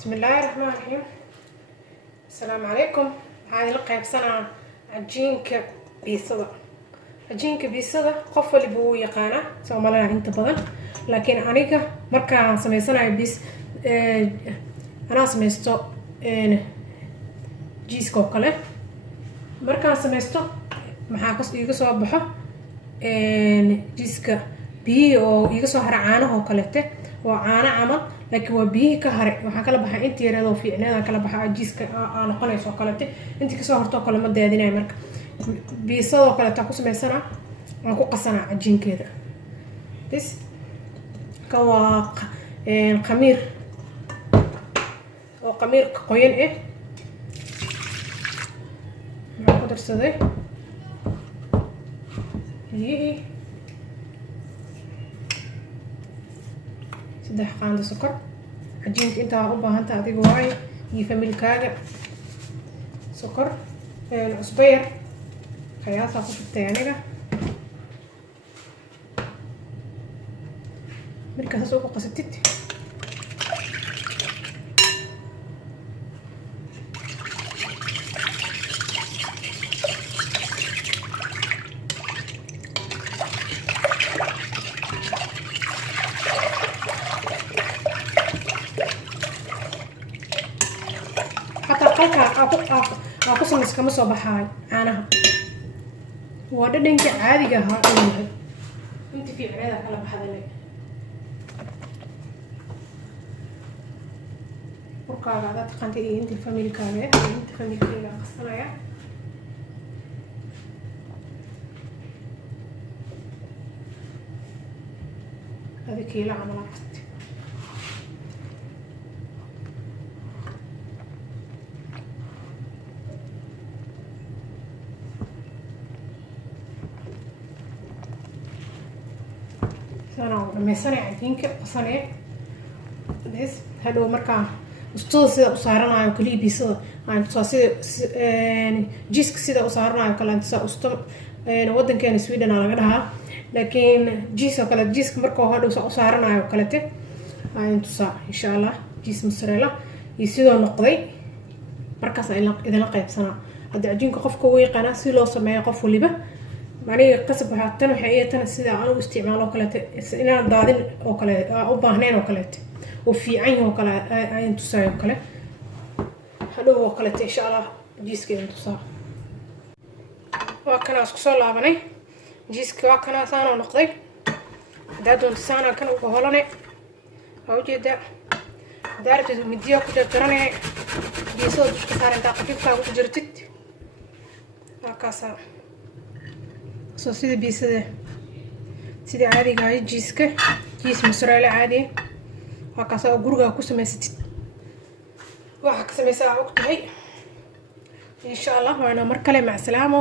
بسم الله الرحمن الرحيم. السلام عليكم. هذه القيب سنة عجينك بيصدق عجينك بيصدق قف اللي بو يقانا سو مالنا انت بدل لكن انيقه marka sameysanayo bis ana sameysto jiiska kale marka sameysto maxaa iga soo baxo jiiska biyo oo iga soo har caanaha kale waa caana camal laakiin waa biyo ka hare waxa kala baxay intii yareedo fiicneeda kala baxay jiiska aan qonayso kale intii ka soo horto kale ma daadinay marka biisado kale ta ku sameysana aan ku qasana cajiinkeeda bis كوا خمير أو خمير قوين إيه مع قدر صدي هي سدح قاند سكر عجينك أنت أبغى أنت هذي جواي يفهم الكاجة سكر الأصبير خياطة كنت يعني marka soo qasatid hatta qalka aku sameys kama soo baxay caanaha waa dhadhanka caadiga ah ee inta fiicneeda kala baxday وكذا هذا تقنتي انت الفاميلي كامل انت فاميلي كامل قصنايا هذه كيلو عملت سنة لما يصنع عجينك قصنايا بس هذا مركا استو سida u saaranayo kaliya biisada aan soo sida jiiska sida u saaranayo kala inta usto wadankeena Sweden laga dhahaa laakiin jiiska kala jiiska markoo hadhow soo saaranayo kala aan tusa insha Allah jiis mozzarella sidoo noqday markaas ay idin qaybsana hada cajiinka qofka uu yaqaan si loo sameeyo qof waliba maniga qasab waxa tan waxa ay tan sida aan u isticmaalo kala inaan daadin oo kale u baahneen oo kale وفي عينه وكلا عين تصاي وكلا هذا هو كلا إن شاء الله جيسك تصاي وكنا أسكسر لابني جيسك وكنا ثانا نقضي دادون ثانا كانوا بهولني أوجد دارت مديا كده تراني جيسو تشك ثانا تاقفي فاقو تجرتت هكذا سيدي بيسده سيدي عادي قاعد جيسك جيس مسرع عادي وكاسا غورغا ku sameysatid waxa ka sameysaa waqti hay insha Allah waana mar kale ma salaamo